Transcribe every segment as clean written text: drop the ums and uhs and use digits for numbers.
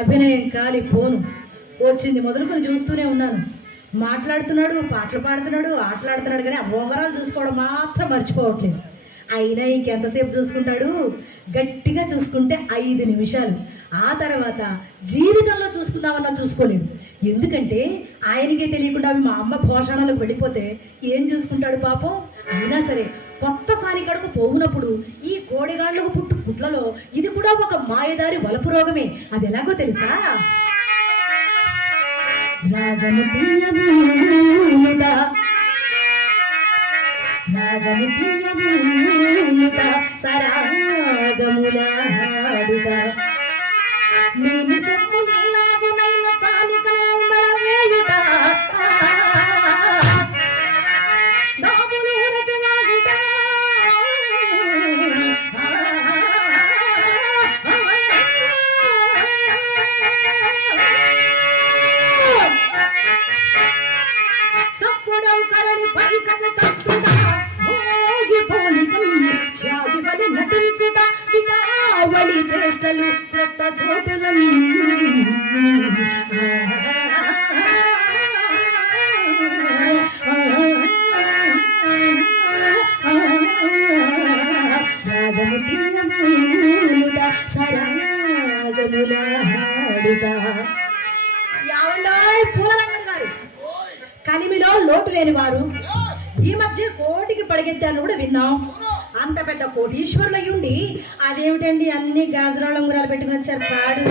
అభినయం కాలి పోను. వచ్చింది మొదలుకొని చూస్తూనే ఉన్నాను. మాట్లాడుతున్నాడు, పాటలు పాడుతున్నాడు, ఆటలాడుతున్నాడు, కానీ ఆ ఉంగరాలు చూసుకోవడం మాత్రం మర్చిపోవట్లేదు. అయినా ఇంకెంతసేపు చూసుకుంటాడు? గట్టిగా చూసుకుంటే 5 నిమిషాలు. ఆ తర్వాత జీవితంలో చూసుకుందామన్నా చూసుకోలేడు. ఎందుకంటే ఆయనకే తెలియకుండా అవి మా అమ్మ పోషణలకు వెళ్ళిపోతే ఏం చూసుకుంటాడు పాపం. అయినా సరే కొత్త సానికడకు పోవునప్పుడు ఈ కోడిగాళ్ళకు పుట్టు పుట్లలో ఇది కూడా ఒక మాయదారి వలపు రోగమే. అది ఎలాగో తెలుసా? రాగము తీయముట, రాగము తీయముట, సరాగములాడుట, నీని సొమ్ములాగునైన సానికల వేయుట, నాగులూరకి నాగుట, చప్పుడవు కరణి పైకము తట్టుట, భోగి పోలికం చాగివలి నటించుట, ఇటావళి చేష్టలు కొత్త చోటులం, రాగము తీయముట, సరాగములాడుట. యావండోయ్ పూలరంగడు గారు, కలిమిలో లోటు లేని వారు ఈ మధ్య కోటికి పడిగెత్తాను కూడా విన్నాం. అంత పెద్ద కోటీశ్వరులు అయ్యుండి అదేమిటండి అన్ని గాజరాల ఉంగరాలు పెట్టుకుని వచ్చారు? పాడు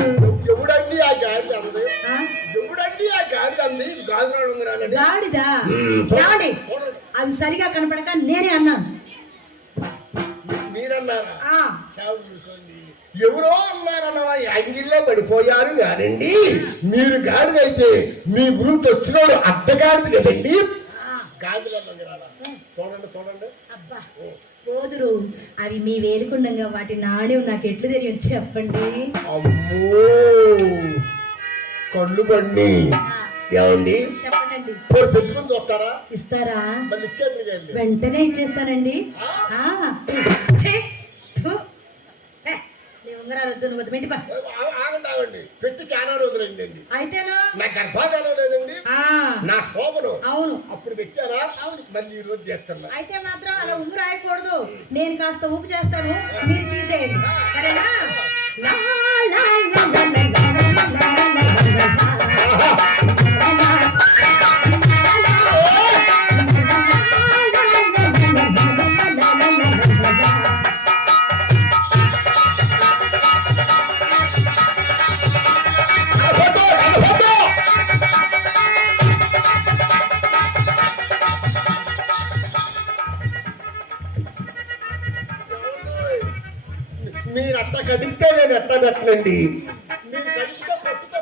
ఎవడండి ఆ గాడిద అంది? ఎవడండి ఆ గాడిద అంది? గాజరాల ఉంగరాలు గాడిదా? ఏమండి అవి సరిగా కనపడక నేనే అన్నాను. మీరన్నారా? ఎవరో అన్నారన్న యాంగిల్లో పడిపోయారు కానండి. మీరు గాడిదైతే మీ గురించి వచ్చినోడు అడ్డగాడిది కదండి. చూడండి చూడండి. అబ్బా పోదురు, అవి మీ వేలుకుండగా వాటి నాణ్యం నాకు ఎట్లు తెలియదు చెప్పండి. అమ్మో కళ్ళు బండి. ఏమండి చెప్పండి. పెట్టుకుని చూస్తారా? ఇస్తారా? మళ్ళీ ఇచ్చేది వెంటనే ఇచ్చేస్తానండి. ఉంగరాలు వద్దు, నువ్వు వద్దు. ఆగండి ఆగండి, పెట్టి చాలా రోజులైందండి. అయితేనా నా గర్భాధానం లేదండి, నా శోభను. అవును అప్పుడు పెట్టారా? మళ్ళీ ఈ రోజు చేస్తున్నా. అయితే మాత్రం అలా ఉంగరం రాయకూడదు. నేను కాస్త ఊపు చేస్తాను, మీరు తీసేయండి సరేనా? మీరు అట్ట కదిపితే నేను ఎట్ట పెట్టనండి. మీరు కదిపితే పట్టుతో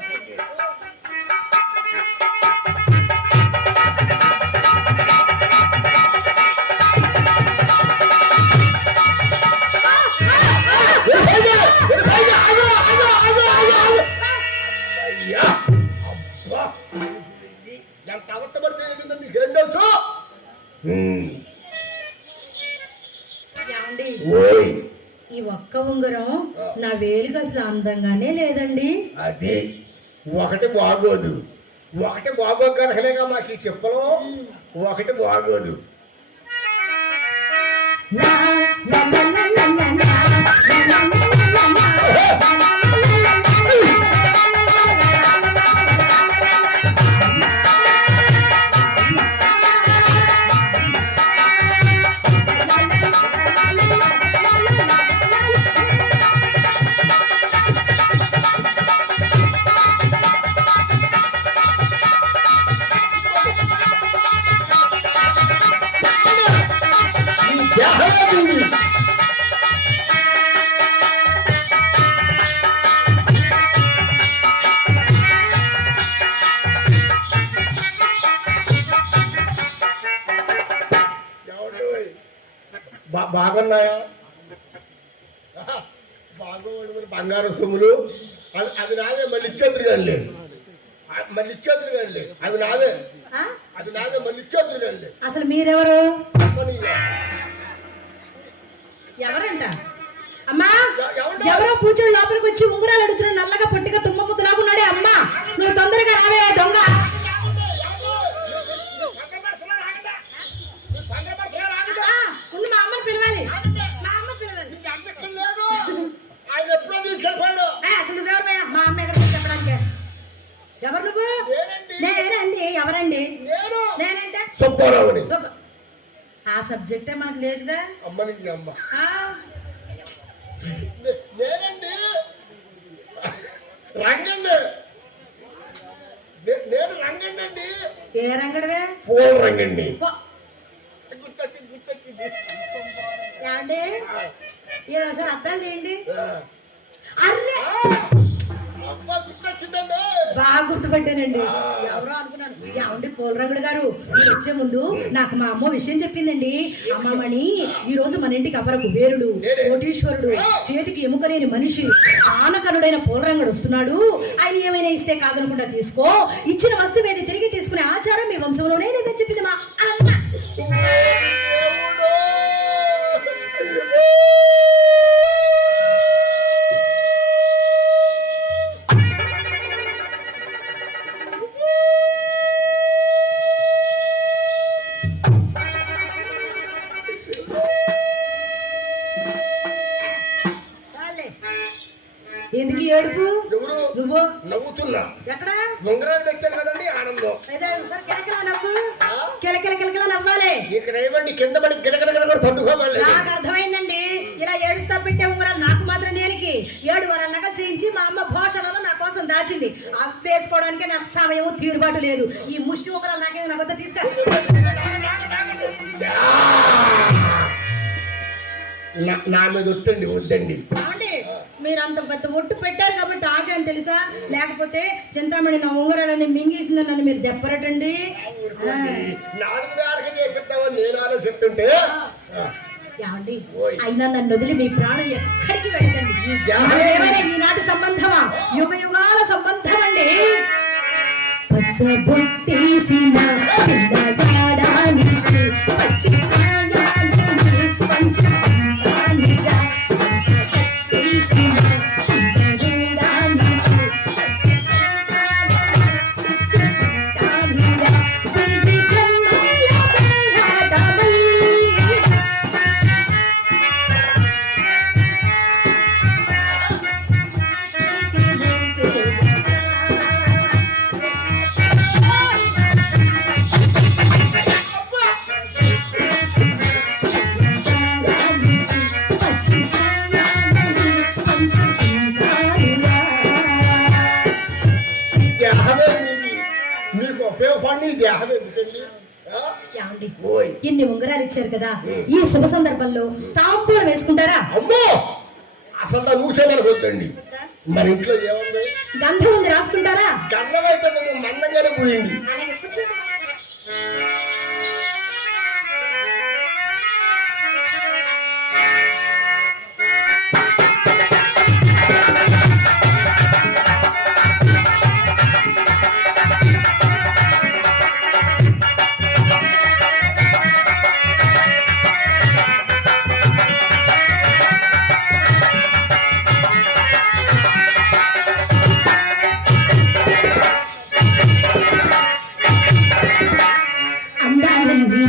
ఎంత అవస్థపడితే మీకేం తెలుసు? ఈ ఒక్క ఉంగరం నా వేలికి అసలు అందంగానే లేదండి. అది ఒకటి బాగోదు, ఒకటి బాగోగలగా మాకు ఈ చెప్పలో ఒకటి బాగోదు. బాగున్నాయా? బాగోడు బంగారు సొమ్ములు. అది నాదే, మళ్ళీ ఇచ్చేద్దరు కానీ, మళ్ళీ ఇచ్చేద్దరు కానీ, అది నాదే, అది నాదే, మళ్ళీ ఇచ్చేద్దరు కానీ. అసలు మీరెవరు? ఎవరంట? అమ్మా ఎవరు? ఎవరో పూజలు లోపలికి వచ్చి ఉంగరాలు అడుగుతున్నాడు, నల్లగా పొట్టిగా తుమ్మ ముద్దులాగా ఉన్నాడే. అమ్మా నువ్వు తొందరగా రావే దొంగ. ఉండు, మా అమ్మని పిలవాలి. మా అమ్మ పిలవాలి. ఆయన ఎప్పుడో తీసుకెళ్ళిపోయాడు. అసలు నువ్వెవరు? మా అమ్మ ఎక్కడ చెప్పడానికి. ఎవరు నువ్వు? నేనేనండి. ఎవరండి? నేనంటే సుబ్బారావుని. ఆ సబ్జెక్టే మాకు లేదుగా. అమ్మని అమ్మ ఆ, నేనండి రంగండి. నేను రంగండి అండి. ఏ రంగడవే? పూల రంగండి. గుర్తొచ్చింది. ఏమండి ఈరోజు అద్దాలు ఏంటి? అర్రే అబ్బా, గుర్తొచ్చిందండి. బాగా గుర్తుపట్టానండి. ఎవరో అనుకున్నాను. ఏమండి పూలరంగుడు గారు, మీరు వచ్చే ముందు నాకు మా అమ్మ విషయం చెప్పిందండి. అమ్మమ్మని ఈ రోజు మన ఇంటికి అపర కుబేరుడు, కోటీశ్వరుడు, చేతికి ఎముకలేని మనిషి, ఆనకనుడైన పూలరంగుడు వస్తున్నాడు. ఆయన ఏమైనా ఇస్తే కాదనుకుంటా తీసుకో, ఇచ్చిన వస్తువు ఏది తిరిగి తీసుకునే ఆచారం మీ వంశంలోనే లేదని చెప్పింది మా అమ్మ. ఎందుకు ఏడుపు? ఎవరు? నువ్వు నవ్వుతున్నా. ఎక్కడ? ఉంగరాలు పెట్టాను కదండి, ఆనందం. కిలకిలా నవ్వు. కిలకిల నవ్వాలి. ఇక్కడ ఏమండి కింద పడి గిడగడ తట్టుకోవాలి. నాకు అర్థమైందండి. ఇలా ఏడుస్తా పెట్టే ఉంగరాలు నాకు మాత్రం దేనికి? 7 వారాల నగలు చేయించి మా అమ్మ భోషణలో నా కోసం దాచింది. అవి వేసుకోవడానికి నాకు సమయం తీరుబాటు లేదు. ఈ ముష్టి ఉంగరాలు నాకేం నా వద్ద తీసుకు. నా మీద ఒట్టండి, వద్దండి. మీరు అంత పెద్ద ఒట్టు పెట్టారు కాబట్టి ఆగాను తెలుసా, లేకపోతే చింతామణి నా ఉంగరాలని మింగేసిందని నన్ను మీరు దెప్పరటండి. 4 వేలకి చేపిద్దామని నేను ఆలోచిస్తుంటే ఏమండి, అయినా నన్ను వదిలి మీ ప్రాణం ఎక్కడికి వెళ్ళదండి. ఏమైనా ఈనాటి సంబంధమా? యుగ యుగాల సంబంధం అండి. పచ్చబొట్టేసిన పిల్లగాడానికి పచ్చికాయాలని పంచదానిగా చంపకట్టేసిన పిల్లగాడానికి పచ్చదానిగా విధి జన్మల పోరాటమై మీకు ఉపయోగపడి దేహం ఎందుకండి? ఇన్ని ఉంగరాలు ఇచ్చారు కదా, ఈ శుభ సందర్భంలో తాంబూలం వేసుకుంటారా? అమ్మో, అసలు నా నూసేమని వద్దండి. మన ఇంట్లో ఏముంది? గంధం ఉంది, రాసుకుంటారా? గంధం అయితే కొంచెం మన్నగానే పోయింది. అందాలండి